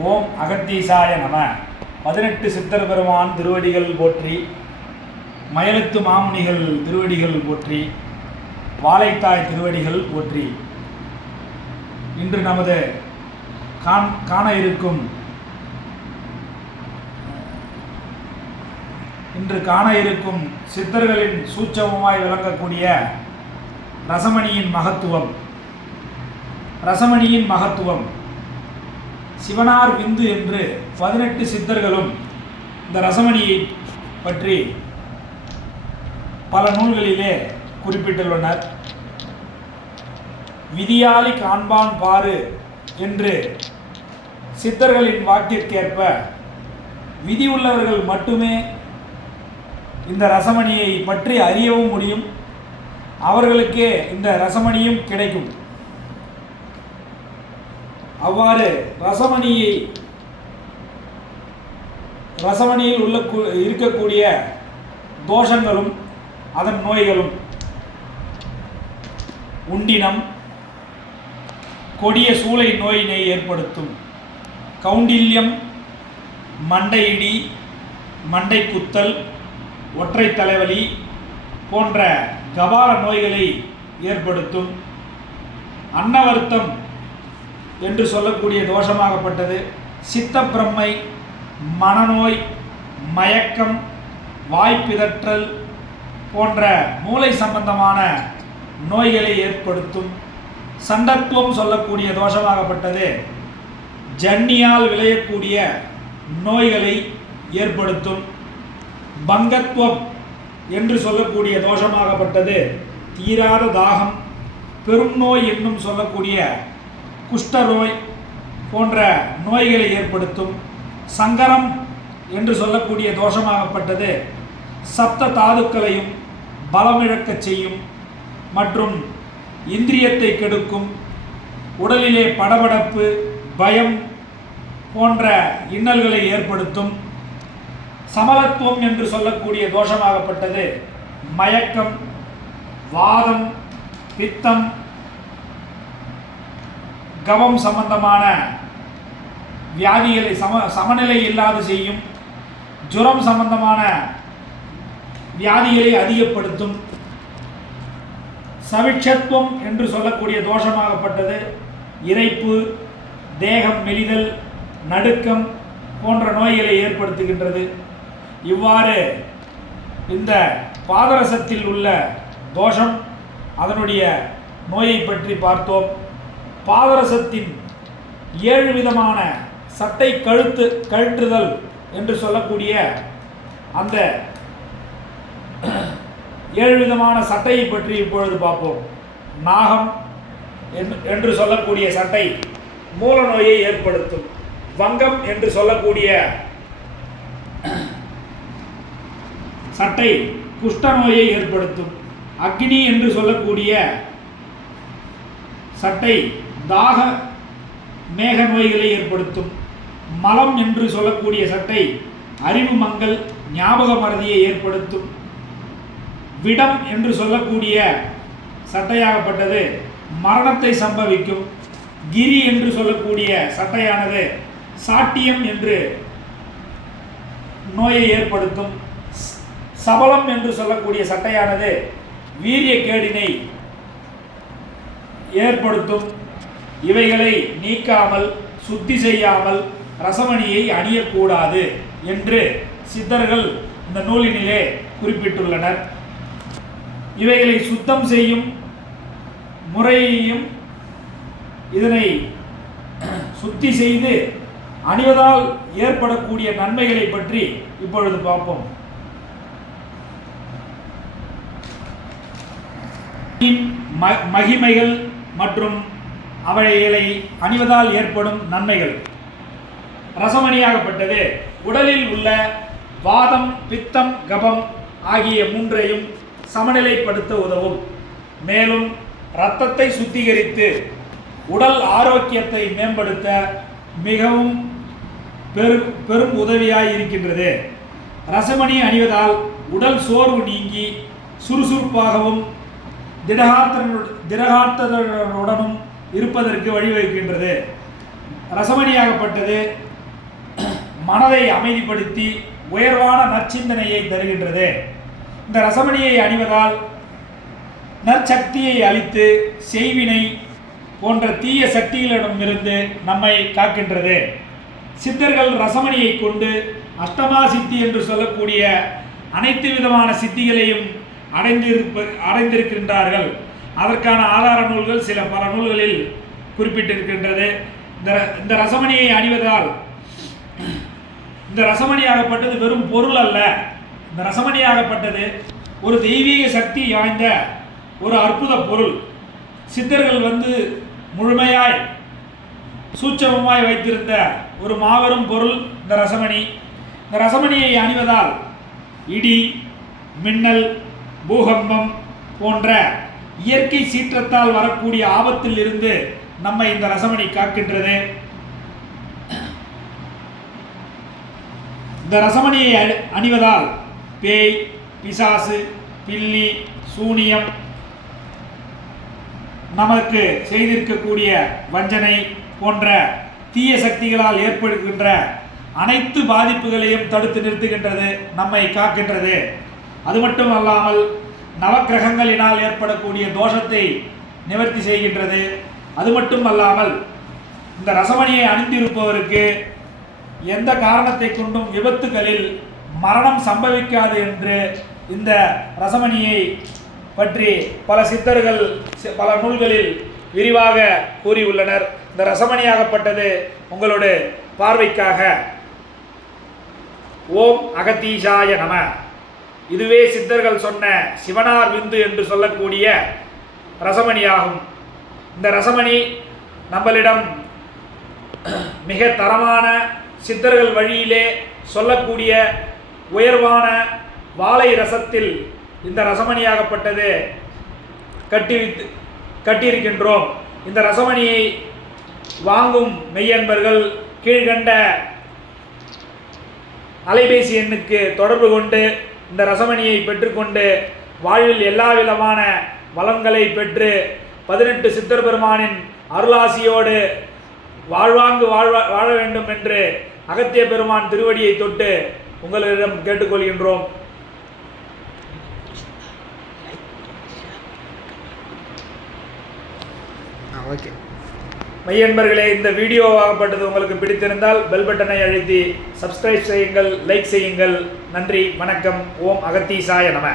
ஓம் அகத்தீசாய நம. பதினெட்டு சித்தர் பெருமான் திருவடிகள் போற்றி மயலத்து மாமுனிகள் திருவடிகள் போற்றி வாழைத்தாய் திருவடிகள் போற்றி. இன்று நமது காண் காண இருக்கும் இன்று காண இருக்கும் சித்தர்களின் சூட்சமமாய் விளங்கக்கூடிய ரசமணியின் மகத்துவம். ரசமணியின் மகத்துவம். சிவனார் விந்து என்று பதினெட்டு சித்தர்களும் இந்த ரசமணியை பற்றி பல நூல்களிலே குறிப்பிட்டுள்ளனர். விதியாலி காண்பான் பாரு என்று சித்தர்களின் வாக்கிற்கேற்ப விதி உள்ளவர்கள் மட்டுமே இந்த ரசமணியை பற்றி அறியவும் முடியும். அவர்களுக்கே இந்த ரசமணியும் கிடைக்கும். அவ்வாறு ரசமணியை ரசமணியில் உள்ள இருக்கக்கூடிய தோஷங்களும் அதன் நோய்களும் உண்டினம் கொடிய சூளை நோயினை ஏற்படுத்தும். கவுண்டில்யம் மண்டையிடி மண்டை குத்தல் ஒற்றை தலைவலி போன்ற கபால நோய்களை ஏற்படுத்தும். அன்னவர்த்தம் என்று சொல்லக்கூடிய தோஷமாகப்பட்டது. சித்தப்பிரமை மனநோய் மயக்கம் வாய்ப்பிதற்றல் போன்ற மூளை சம்பந்தமான நோய்களை ஏற்படுத்தும் சண்டத்துவம் சொல்லக்கூடிய தோஷமாகப்பட்டது. ஜன்னியால் விளையக்கூடிய நோய்களை ஏற்படுத்தும் பங்கத்துவம் என்று சொல்லக்கூடிய தோஷமாகப்பட்டது. தீராத தாகம் பெரும் நோய் என்னும் சொல்லக்கூடிய குஷ்டநோய் போன்ற நோய்களை ஏற்படுத்தும் சங்கரம் என்று சொல்லக்கூடிய தோஷமாகப்பட்டது. சப்த தாதுக்களையும் பலமிழக்கச் செய்யும் மற்றும் இந்திரியத்தை கெடுக்கும் உடலிலே படபடப்பு பயம் போன்ற இன்னல்களை ஏற்படுத்தும் சமலத்துவம் என்று சொல்லக்கூடிய தோஷமாகப்பட்டது. மயக்கம் வாதம் பித்தம் கவம் சம்பந்தமான வியாதிகளை சம சமநிலை இல்லாது செய்யும் ஜுரம் சம்பந்தமான வியாதிகளை அதிகப்படுத்தும் சவிட்சத்துவம் என்று சொல்லக்கூடிய தோஷமாகப்பட்டது இறைப்பு தேகம் மெலிதல் நடுக்கம் போன்ற நோய்களை ஏற்படுத்துகின்றது. இவ்வாறு இந்த பாதரசத்தில் உள்ள தோஷம் அதனுடைய நோயை பற்றி பார்த்தோம். பாதரசத்தின் ஏழு விதமான சட்டை கழுத்து கழற்றுதல் என்று சொல்லக்கூடிய அந்த ஏழு விதமான சட்டையை பற்றி இப்பொழுது பார்ப்போம். நாகம் என்று- என்று சொல்லக்கூடிய சட்டை மூல நோயை ஏற்படுத்தும். வங்கம் என்று சொல்லக்கூடிய சட்டை குஷ்ட நோயை ஏற்படுத்தும். அக்னி என்று சொல்லக்கூடிய சட்டை தாக மேக நோய்களை ஏற்படுத்தும். மலம் என்று சொல்லக்கூடிய சட்டை அறிவு மங்கள் ஞாபக மறதியை ஏற்படுத்தும். விடம் என்று சொல்லக்கூடிய சட்டையாகப்பட்டது மரணத்தை சம்பவிக்கும். கிரி என்று சொல்லக்கூடிய சட்டையானது சாட்டியம் என்று நோயை ஏற்படுத்தும். சபலம் என்று சொல்லக்கூடிய சட்டையானது வீரியக்கேடினை ஏற்படுத்தும். இவைகளை நீக்காமல் சுத்தி செய்யாமல் ரசமணியை அணியக்கூடாது என்று சித்தர்கள் இந்த நூலினிலே குறிப்பிட்டுள்ளனர். இவைகளை சுத்தம் செய்யும் முறையையும் இதனை சுத்தி செய்து அணிவதால் ஏற்படக்கூடிய நன்மைகளை பற்றி இப்பொழுது பார்ப்போம். ம- மகிமைகள் மற்றும் அவைகளை அணிவதால் ஏற்படும் நன்மைகள். ரசமணியாகப்பட்டது. உடலில் உள்ள வாதம் பித்தம் கபம் ஆகிய மூன்றையும் சமநிலைப்படுத்த உதவும். மேலும் இரத்தத்தை சுத்திகரித்து உடல் ஆரோக்கியத்தை மேம்படுத்த மிகவும் பெரும் பெரும் உதவியாய் இருக்கின்றது ரசமணி அணிவதால் உடல் சோர்வு நீங்கி சுறுசுறுப்பாகவும் திடகாத்திரனு திடகாத்திரனுடனும் இருப்பதற்கு வழிவகுக்கின்றது ரசமணியாகப்பட்டது. மனதை அமைதிப்படுத்தி உயர்வான நற்சிந்தனையை தருகின்றது. இந்த ரசமணியை அணிவதால் நற்சக்தியை அளித்து செய்வினை போன்ற தீய சக்திகளிடமிருந்து நம்மை காக்கின்றது. சித்தர்கள் ரசமணியை கொண்டு அஷ்டமா சித்தி என்று சொல்லக்கூடிய அனைத்து விதமான சித்திகளையும் அடைந்திருப்ப அடைந்திருக்கின்றார்கள். அதற்கான ஆதார நூல்கள் சில பல நூல்களில் குறிப்பிட்டிருக்கின்றது. இந்த ர- இந்த ரசமணியை அணிவதால் இந்த ரசமணியாகப்பட்டது வெறும் பொருள் அல்ல. இந்த ரசமணியாகப்பட்டது ஒரு தெய்வீக சக்தி வாய்ந்த ஒரு அற்புத பொருள். சித்தர்கள் வந்து முழுமையாய் சூட்சமமாய் வைத்திருந்த ஒரு மாபெரும் பொருள் இந்த ரசமணி. இந்த ரசமணியை அணிவதால் இடி மின்னல் பூகம்பம் போன்ற இயற்கை சீற்றத்தால் வரக்கூடிய ஆபத்தில் இருந்து நம்மை இந்த ரசமணி காக்கின்றது. இந்த ரசமணியை அணி- அணிவதால் பேய் பிசாசு பில்லி சூனியம் நமக்கு செய்திருக்கக்கூடிய வஞ்சனை போன்ற தீய சக்திகளால் ஏற்படுகின்ற அனைத்து பாதிப்புகளையும் தடுத்து நிறுத்துகின்றது நம்மை காக்கின்றது. அது மட்டும் அல்லாமல் நவக்கிரகங்களினால் ஏற்படக்கூடிய தோஷத்தை நிவர்த்தி செய்கின்றது. அது மட்டும் அல்லாமல் இந்த ரசமணியை அணிந்திருப்பவருக்கு எந்த காரணத்தை கொண்டும் விபத்துகளில் மரணம் சம்பவிக்காது என்று இந்த ரசமணியை பற்றி பல சித்தர்கள் பல நூல்களில் விரிவாக கூறியுள்ளனர். இந்த ரசமணியாகப்பட்டது உங்களோட பார்வைக்காக. ஓம் அகத்தீஷாய நம. இதுவே சித்தர்கள் சொன்ன சிவனார் விந்து என்று சொல்லக்கூடிய ரசமணியாகும். இந்த ரசமணி நம்மளிடம் மிக தரமான சித்தர்கள் வழியிலே சொல்லக்கூடிய உயர்வான வாழை ரசத்தில் இந்த ரசமணியாகப்பட்டது கட்டி வைத்து கட்டியிருக்கின்றோம். இந்த ரசமணியை வாங்கும் மெய்யன்பர்கள் கீழ்கண்ட அலைபேசி எண்ணுக்கு தொடர்பு கொண்டு இந்த ரசமணியை பெற்றுக்கொண்டு வாழ்வில் எல்லா விதமான வளங்களை பெற்று பதினெட்டு சித்தர் பெருமானின் அருளாசியோடு வாழ்வாங்கு வாழ்வ வாழ வேண்டும் என்று அகத்திய பெருமான் திருவடியை தொட்டு உங்களிடம் கேட்டுக்கொள்கின்றோம். ஓகே. மையன்பர்களே இந்த வீடியோ ஆகப்பட்டது உங்களுக்கு பிடித்திருந்தால் பெல் பட்டனை அழுத்தி சப்ஸ்கிரைப் செய்யுங்கள் லைக் செய்யுங்கள். நன்றி வணக்கம். ஓம் அகத்தீசாய நம.